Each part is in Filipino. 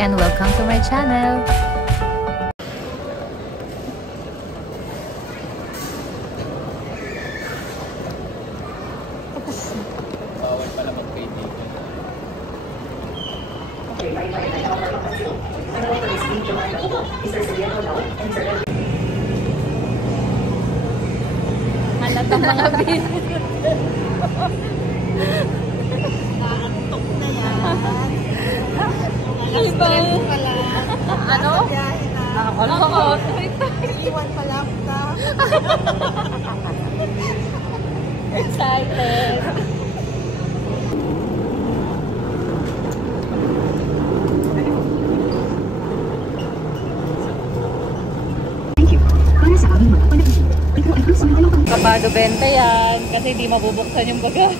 and welcome to my channel! Bawal pala magkaibigan. Halatang mga bin. Naantok na yan. Ibang Pala. ano? Ako. Iwan pala ka. Excited. Kapado benta yan kasi di mabubuksan yung bagay.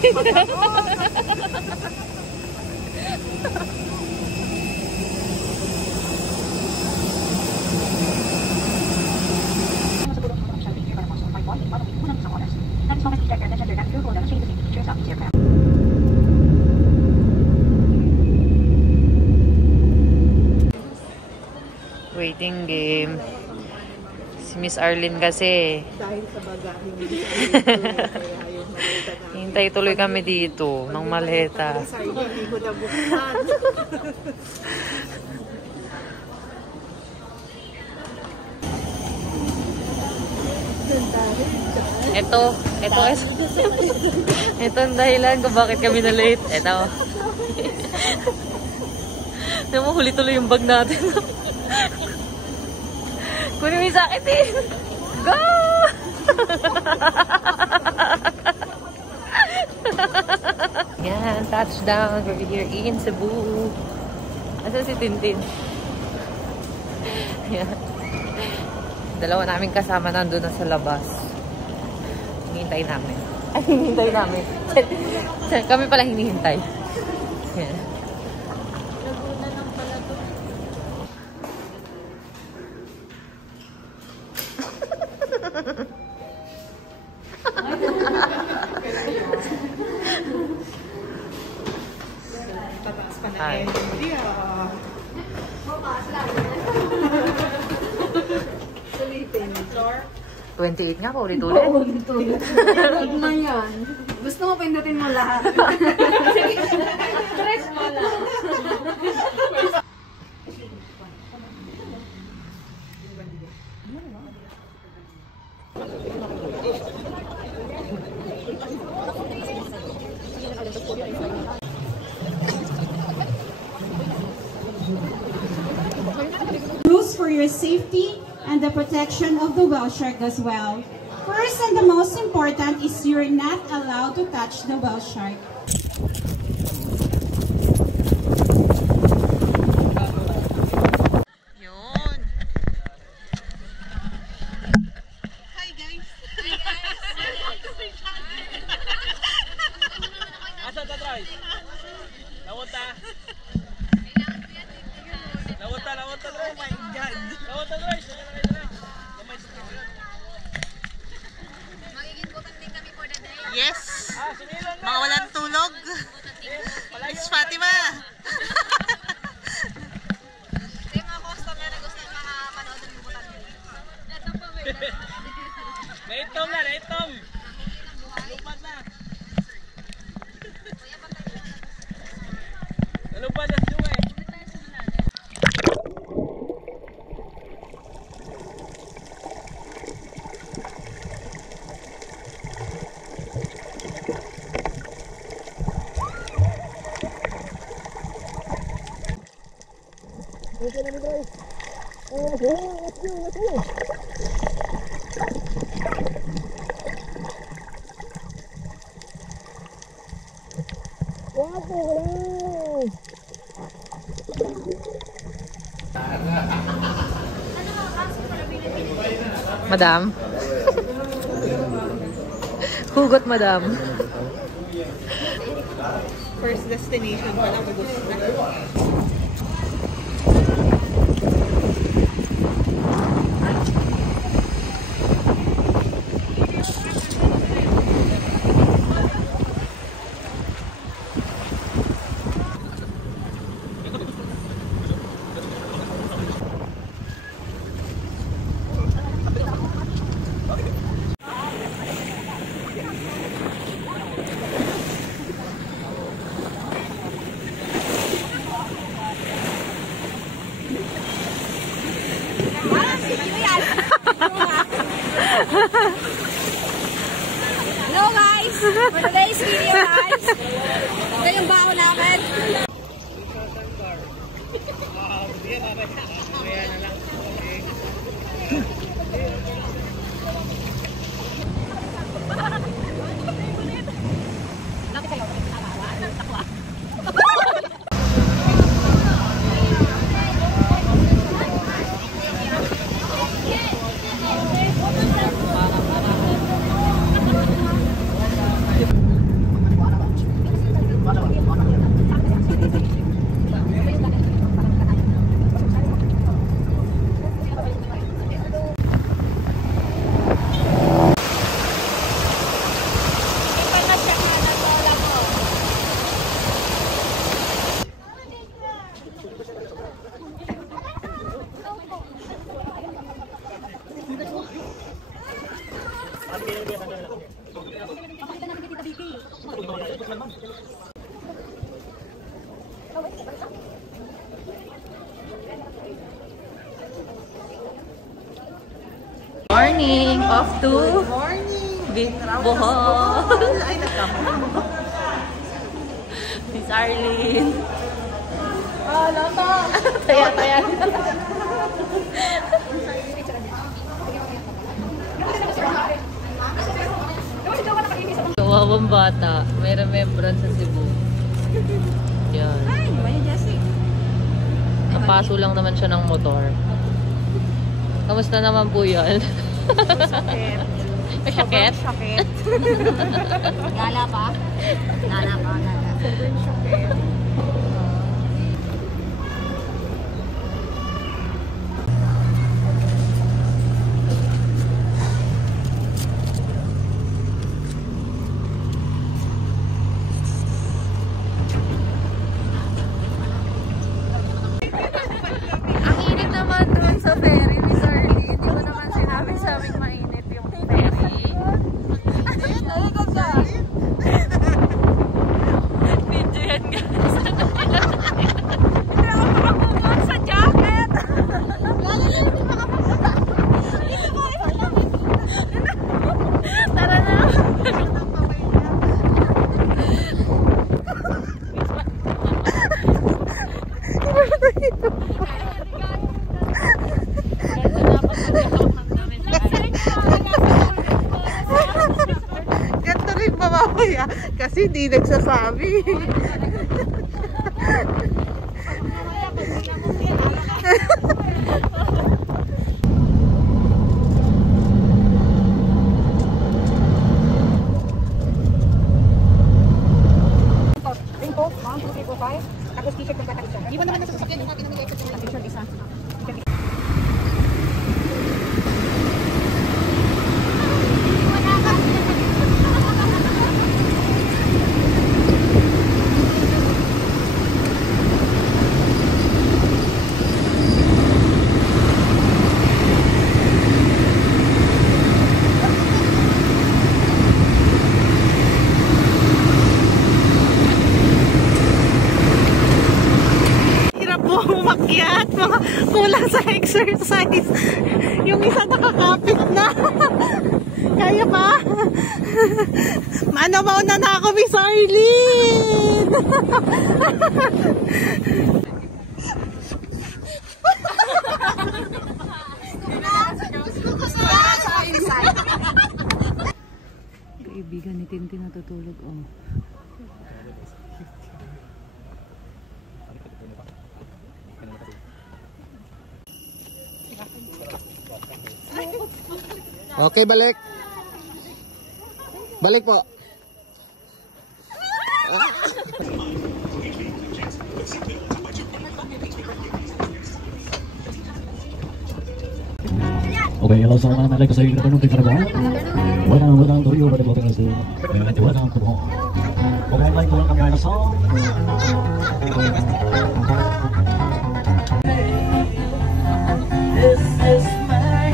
Waiting game. Si Miss Arlene kasi. Dahil sa bagahe niya. Hintay tuloy kami dito ng maleta. Hindi ko na buksan. Ito ang dahilan kung bakit kami na late. Ito. Naman huli tuloy yung bag natin. Kunin mo yung sakit eh. Go! Yan, touchdown. We're here in Cebu. Asan si Tintin? Yan. Dalawa namin kasama nandun na sa labas. Hinihintay namin. Ay, hinihintay namin. Kami pala hinihintay. Yan. Laguna lang pala to. Tataas pa na Hi. energy. Sulitin. 28 nga, paulit-ulit. Huwag na yan. Gusto mo pindutin mo lahat. Press mo lang. Rules for your safety and the protection of the whale shark as well. First and the most important is you're not allowed to touch the whale shark. Yun. Hi guys. Asa ta try? Lawota. Lawota try. Oh my God. Lawota try. Yes. Mga walang tulog. Miss Fatima. Yung mga customer na gusto makapanood ng bubutan nila. Naitom na, naitom. Lupad na. Nalupad na siya eh. Madam. Hugot, madam. First destination pa lang gusto na. Hello guys! For today's video guys, ito yung baon namin. Morning! Off to Bohol! Ay, Miss Arlene! Taya. Kawawang bata. May remembrance sa Cebu. Yan. Napaso lang naman siya ng motor. Kamusta naman po yun? Sakit. May sakit? Sakit. Gala pa? Gala. Sobrang sakit. Ang init naman doon sa ferry, Miss Arlene. Hindi mo naman sinabi sa aming mainit yung ferry. Video yan guys. Hindi ako makapubuan sa jacket. Tara na. Ganto rin ba mamaya? Kasi di nagsasabi. Tapos t-shirt ng bata isa. Iwan naman na sa sasakyan yung mga pinamigay ko sa t-shirt isa. Umakyat, mga kulang sa exercise. Yung isa nakakapit na. Kaya ba? Ano, mauna na ako, Miss Arlene. Kaibigan ni Tintin natutulog. Oh. Okay, balik. Balik po. Okay, hello sa mga nalag sa inyo ng tingkaragan. Walang tuyo pada bote na sa. Walang tuyo. Okay, like ko lang kami na song. This is my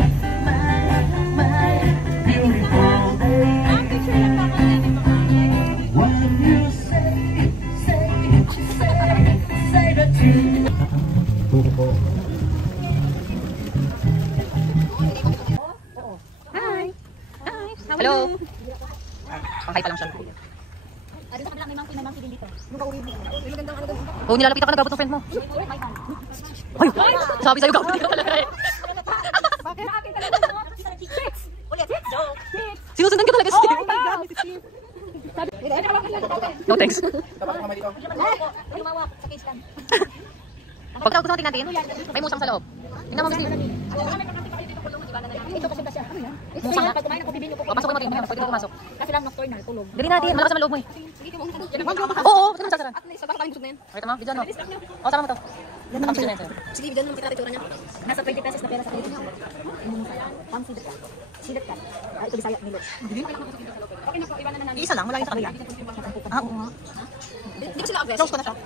beautiful day. When you say that you beautiful. Hello! Panghay pa lang siya. Ano sa kabila may monkey din dito. Ano ka uri mo? Oh, nilalapitan ka na gabot ng friend mo. Ay! Sabi sa'yo gabot ka talaga eh. Bakit? Ulit. Sinusundan ka talaga, Steve. No thanks. Lumawak sa case lang. Pagkatapos gusto natin natin, may musang sa loob. Tingnan mo, Steve. Ito kasi ba siya? Ano yan? Musang na. Pag kumain ako, bibili ko po. Pasok mo natin. Pwede mo pumasok. Kasi lang nocturnal, tulog. Dali natin. Malakas naman loob mo eh. Sige, kung ano. Oo, ba't naman sasaran? At least, baka kaming gusto na yan. Pakita mo, bidyan mo. O, sama mo to. Nakapit na yan sa'yo. Sige, bigyan mo naman kita rin niya. Nasa 20 pesos na pera sa kanya. Pang sidat ka. Sidat ka. Ito Bisaya, Milo. Okay na po, iwanan na namin. Isa lang, wala yung sa kanila. Ah, oo nga. Hindi ko sila aggressive. Close ko na siya.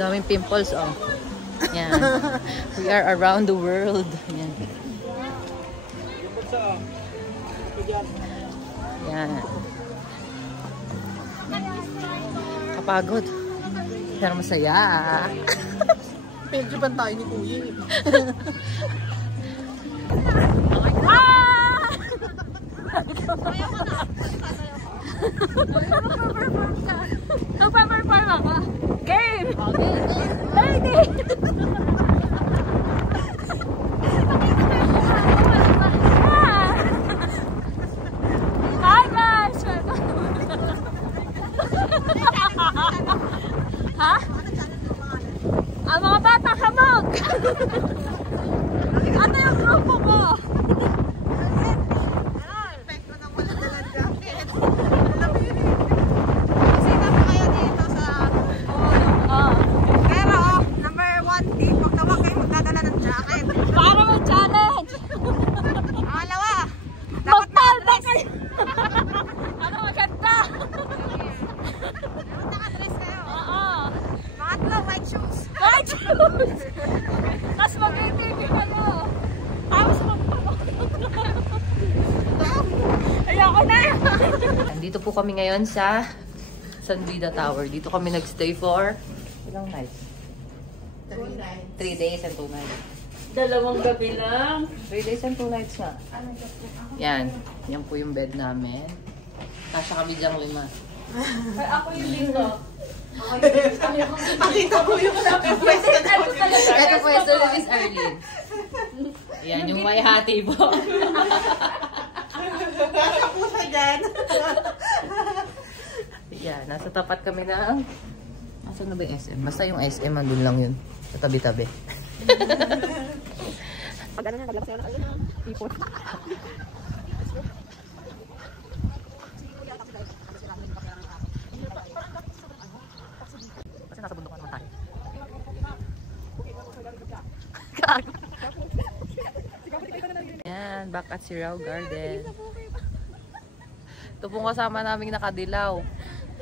Daming pimples, oh. Yan. We are around the world. Yan. Yan. Kapagod. Pero masaya. Medyo ban tayo ni Kuya. Nagpa-perform ako. Game! Lady! Hi guys! Ha? Ang mga bata kamag! Ano yung grupo ko? Epekto ng walang dalang jacket. Alam mo yun eh. Kasi naman kayo dito sa... Pero, number 1 tip, huwag na huwag kayo magdadala ng jacket. Para mag-challenge! Pangalawa, Magpalda kayo! Ano maganda? naka-dress kayo. Oo! Pangatlo, white shoes. White shoes! Tapos mag-ATV ka mo! Tapos ayoko na! Dito po kami ngayon sa San Vida Tower. Dito kami nagstay for ilang nights? 3 days and 2 nights. 2 gabi lang. 3 days and 2 nights nga. Yan. Yan po yung bed namin. Kasya kami dyang 5. Ay, ako yung dito. Pakita mo yung pwesto na daw. Ito po yung Sir Miss Arlene. Yan, yung may hati po. Nasa po siya dyan. Yan, nasa tapat kami ng... Asan na ba yung SM? Basta yung SM, andun lang yun. Sa tabi-tabi. Pag ano na, paglabas sa'yo na people. Kasi nasa bundok naman tayo. Gago. Yan, back at Sirao Garden. Ito pong kasama naming nakadilaw.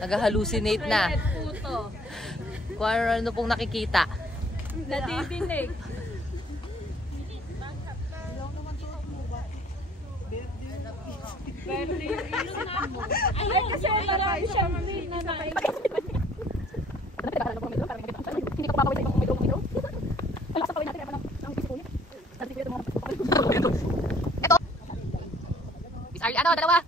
Nag-hallucinate na. Puto. Kung ano pong nakikita. Natidinig. Ay, kasi marami siya mamina na. Hindi ko papawin sa ibang kumidro. Ay, sa kawin natin, ang piso ko niya. Ito! Miss Arlie, ano? Dalawa!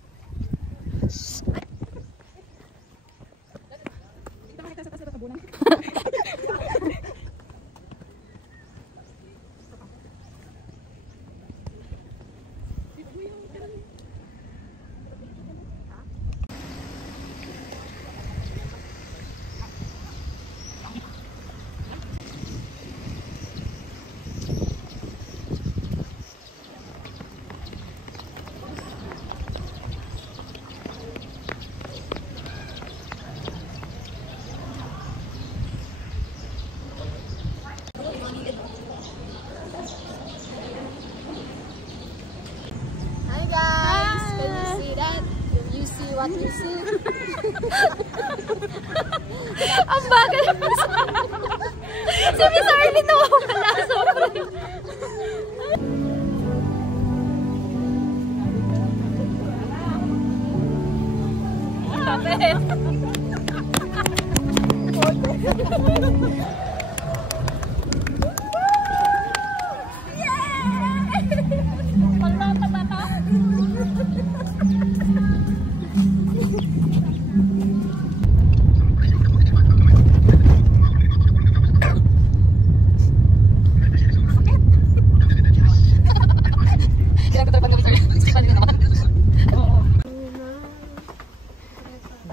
Hi guys! Can you see that? Can you see what you see? Ang bagay mo sa... Si Miss Arlene nawawala. Sorry. Sabi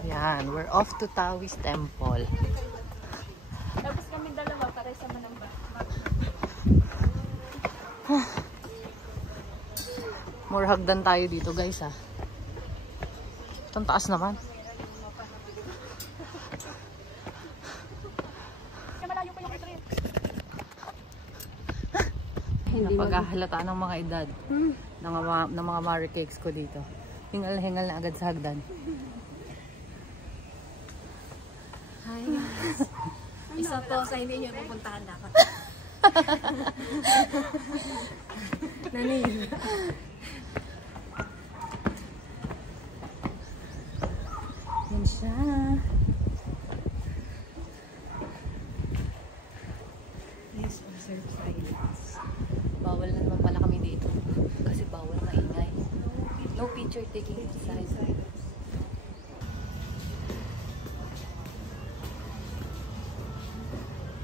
Yan, we're off to Taoist Temple. Tapos kami dalawa para sa manamba. More hagdan tayo dito guys ah. Itong taas naman. Napaghahalata ng mga edad ng mga maricakes ko dito. Hingal-hingal na agad sa hagdan. Hi guys. Isa to sa hindi nyo pupuntahan dapat. Nani? Yan siya. Please observe silence. Bawal na naman pala kami dito. Kasi bawal maingay. No picture taking inside.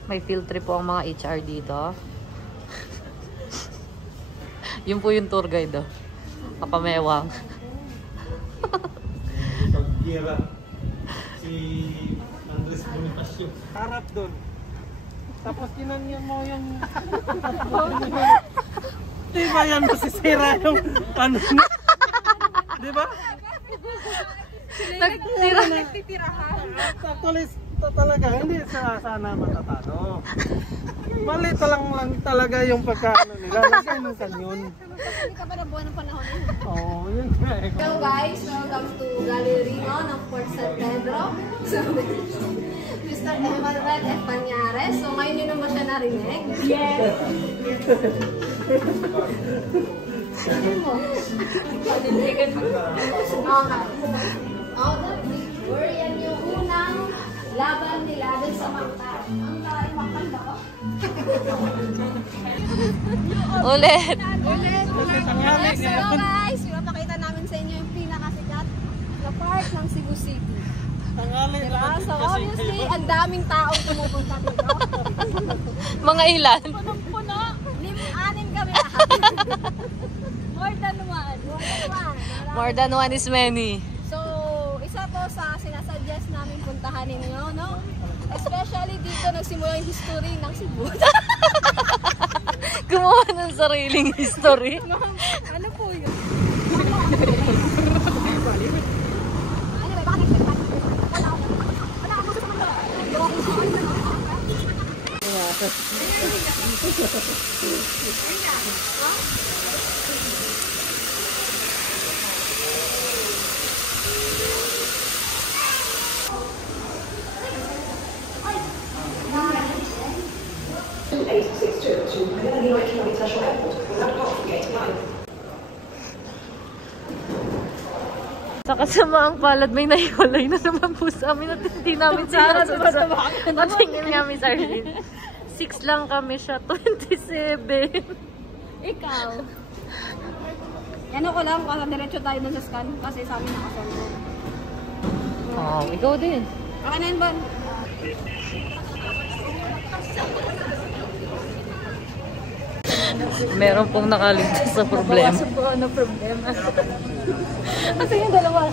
May field trip po ang mga HR dito. Yun po yung tour guide oh. Kapamewang. Si Andres Bonifacio. Harap doon. Tapos kinanyan mo yung... Di ba yan masisira yung ano? Di ba? Nagtitirahan. Actually, talaga, hindi sana matatalo. Mali lang talaga yung pagkaano nila. Lagay ng kanyon. Hindi ka ba na buwan ng panahon? Oo, yun nga eh. Hello guys, welcome to Gallery ng Port San Pedro. So, Mr. Emmanuel F. Panyares. So, ngayon yun naman siya narinig. Yes! Okay. Yan yung unang laban nila dun sa Maktal. Ang Maktal ba? Ulit! Yes, hello guys! Pinapakita namin sa inyo yung pinakasikat na part ng Cebu City. Diba? So obviously, ang daming taong pumupunta dito. Mga ilan? Punong-puno. 5-6 kami lahat. More than one. More than one is many. So, isa to sa sinasuggest namin puntahan ninyo, no? Especially dito nagsimula yung history ng Cebu. Gumawa ng sariling history. Ano po yun? Sa kasamaang palad, may nahiwalay na naman po sa amin at hindi namin sila natingin nga, Miss Arlene. 6 lang kami siya, 27. Ikaw. Ano ko lang, kasi diretso tayo dun sa scan kasi sa amin nakasolve. Oh, ikaw din. Okay na yun, Bon. Meron pong nakaligtas sa problema. Bawasan po ano problema. Kasi yung dalawa.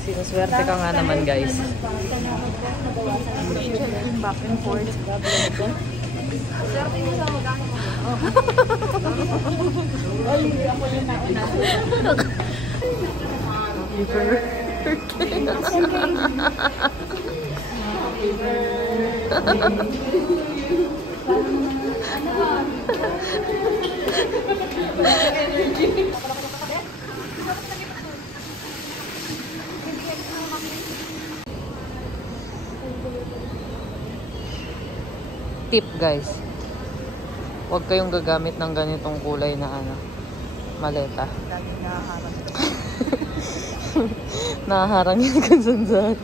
Sinuswerte ka nga naman, guys. Back and forth. Swerte niyo sa magkano. Hindi ako yung nauna. Happy birthday. Tip guys, huwag kayong gagamit ng ganitong kulay na ano, maleta. Naharang yung kansansan.